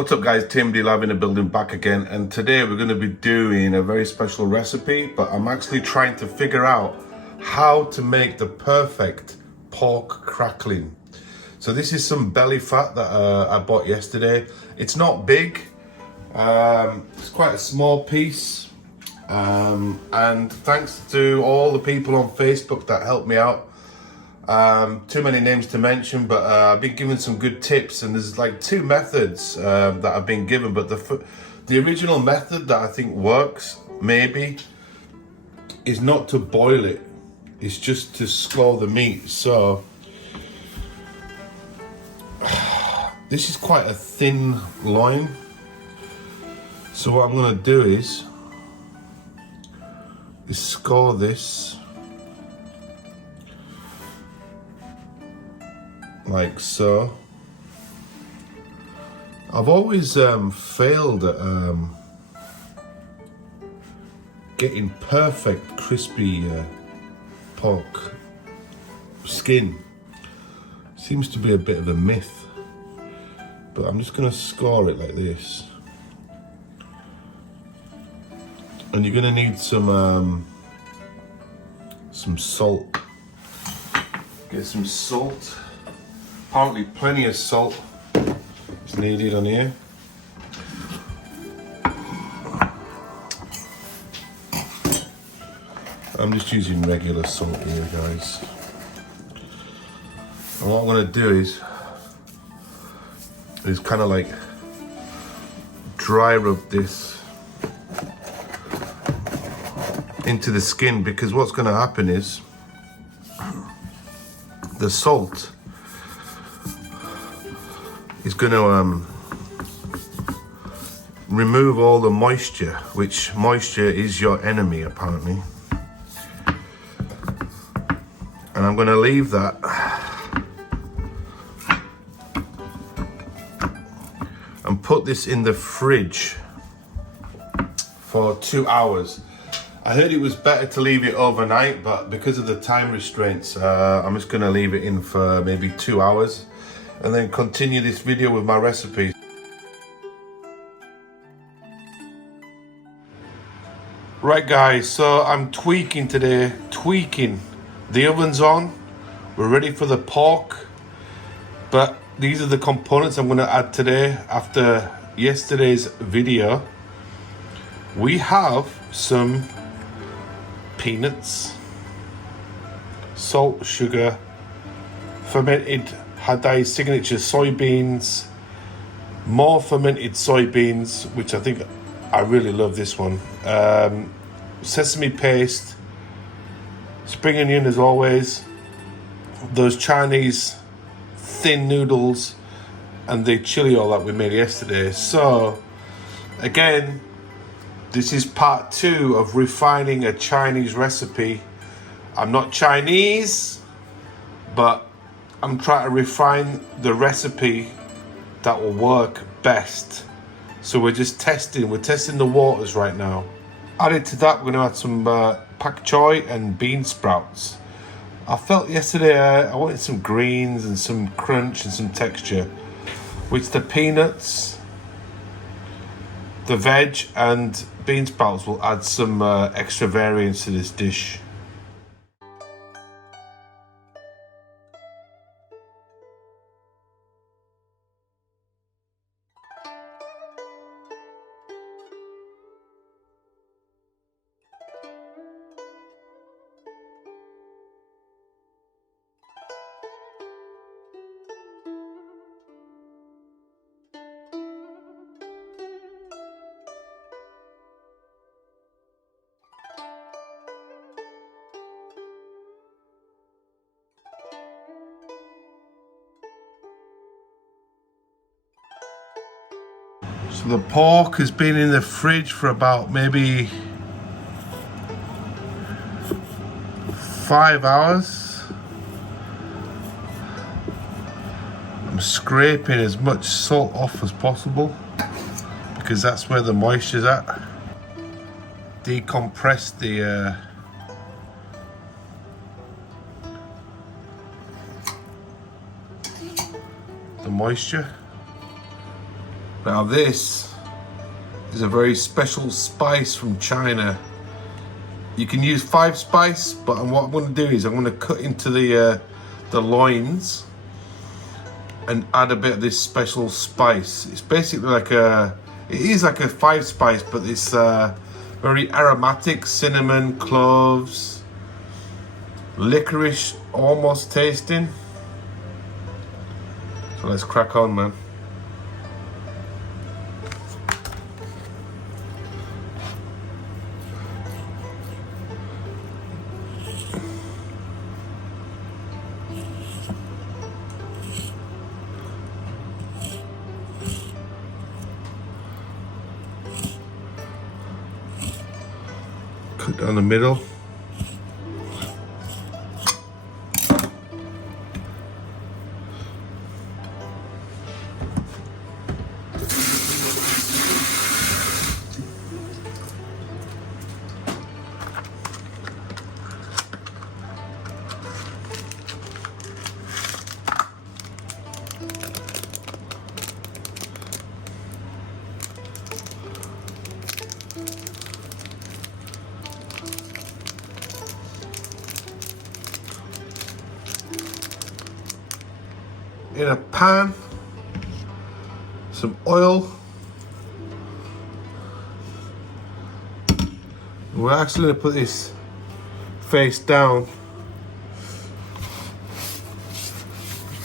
What's up guys, Tim D Live in the building back again, and today we're going to be doing a very special recipe, but I'm actually trying to figure out how to make the perfect pork crackling. So this is some belly fat that I bought yesterday. It's not big, it's quite a small piece, and thanks to all the people on Facebook that helped me out. Too many names to mention, but I've been given some good tips, and there's like two methods that I've been given, but the original method that I think works maybe is not to boil it, it's just to score the meat. So this is quite a thin loin, so what I'm going to do is score this like so. I've always failed at getting perfect crispy pork skin. Seems to be a bit of a myth, but I'm just going to score it like this. And you're going to need some salt. Get some salt. Apparently plenty of salt is needed on here. I'm just using regular salt here, guys. And what I'm going to do is kind of like dry rub this into the skin, because what's going to happen is the salt is going to remove all the moisture, which moisture is your enemy apparently. And I'm going to leave that and put this in the fridge for 2 hours. I heard it was better to leave it overnight, but because of the time restraints, I'm just going to leave it in for maybe 2 hours and then continue this video with my recipe. Right guys, so I'm tweaking today, The oven's on, we're ready for the pork, but these are the components I'm going to add today after yesterday's video. We have some peanuts, salt, sugar, fermented Hadai signature soybeans, more fermented soybeans, which I think I really love this one, sesame paste, spring onion as always, those Chinese thin noodles, and the chili oil that we made yesterday. So again, this is part 2 of refining a Chinese recipe. I'm not Chinese, but I'm trying to refine the recipe that will work best. So we're just testing the waters right now. Added to that, we're gonna add some pak choy and bean sprouts. I felt yesterday I wanted some greens and some crunch and some texture, which the peanuts, the veg and bean sprouts will add some extra variance to this dish. So the pork has been in the fridge for about maybe 5 hours. I'm scraping as much salt off as possible because that's where the moisture's at. Decompress the moisture. Now this is a very special spice from China. You can use 5 spice, but what I'm going to do is I'm going to cut into the loins and add a bit of this special spice. It's basically like it is like a 5 spice, but it's very aromatic, cinnamon, cloves, licorice almost tasting. So let's crack on, man. Cut down the middle. In a pan, some oil. We're actually going to put this face down,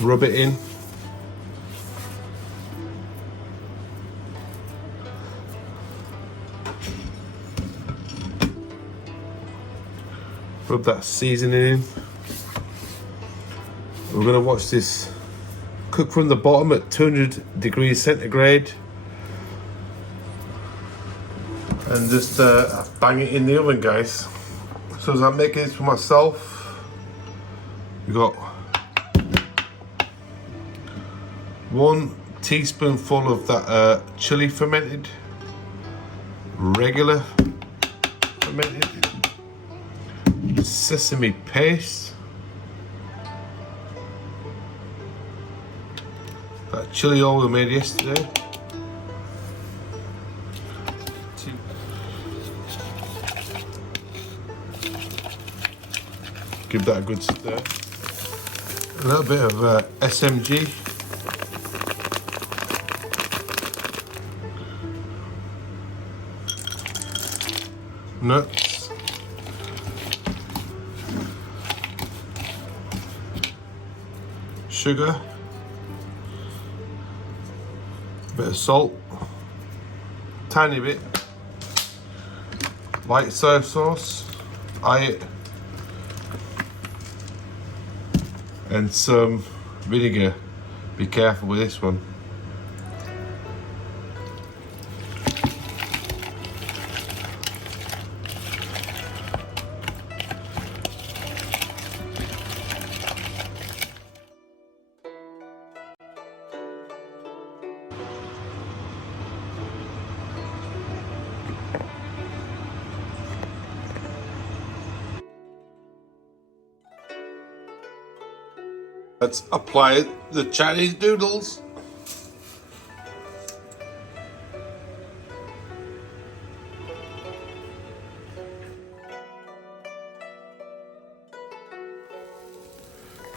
rub it in. Rub that seasoning in. We're going to watch this cook from the bottom at 200 degrees centigrade and just bang it in the oven, guys. So as I'm making this for myself, we got 1 teaspoonful of that chili fermented, regular fermented, sesame paste, that chili oil we made yesterday, give that a good stir, a little bit of SMG, nuts, sugar, bit of salt, tiny bit, light soy sauce, and some vinegar. Be careful with this one. Let's apply the Chinese noodles.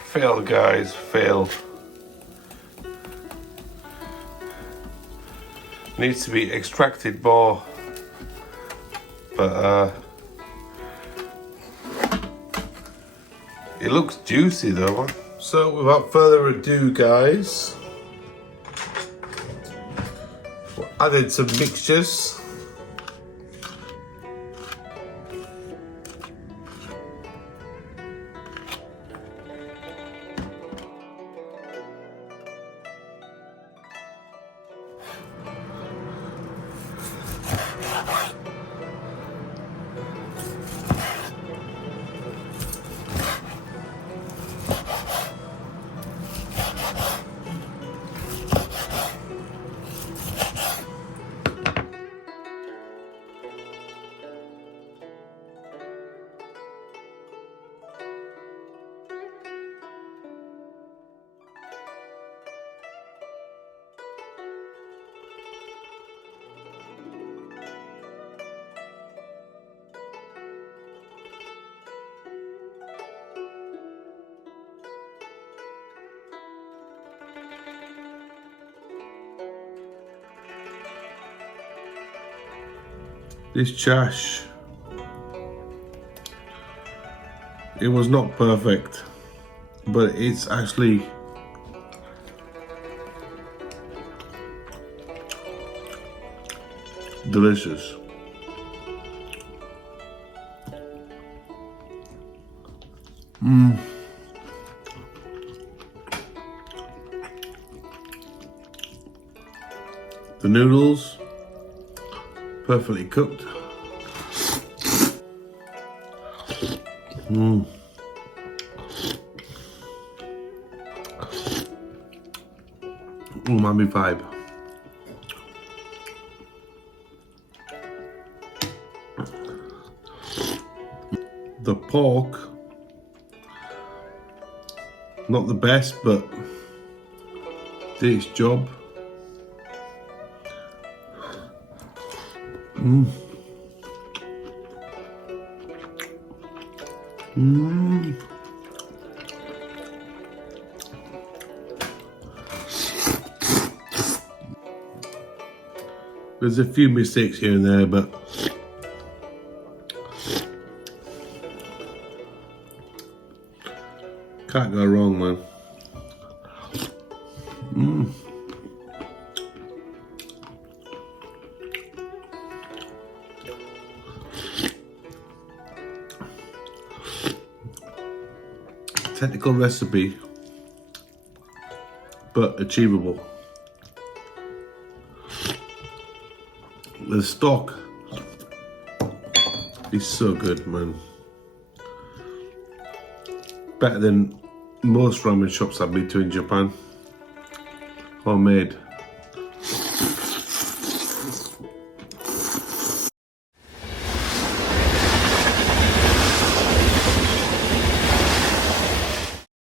Failed, guys, failed. Needs to be extracted more, but it looks juicy though. So without further ado, guys, we added some mixtures. This chash, it was not perfect, but it's actually delicious. The noodles, perfectly cooked. Umami vibe. The pork, not the best, but did its job. There's a few mistakes here and there, but can't go wrong, man. Technical recipe, but achievable. The stock is so good, man. Better than most ramen shops I've been to in Japan. Homemade.